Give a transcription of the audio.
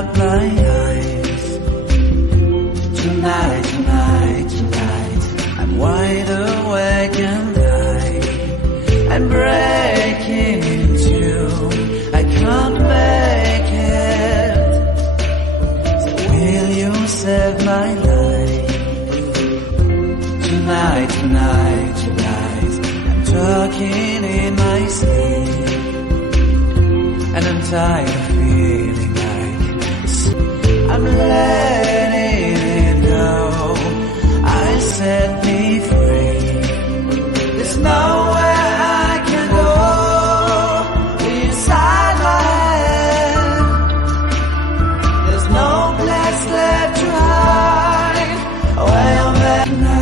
up my eyes. Tonight, tonight, tonight, I'm wide awake and I'm breaking into. I can't make it. So will you save my life? Tonight, tonight, tonight, I'm talking in my sleep, and I'm tired of feeling like I'm letting it go. I set me free. There's nowhere I can go inside my head. There's no place left to hide. Where I'm at now.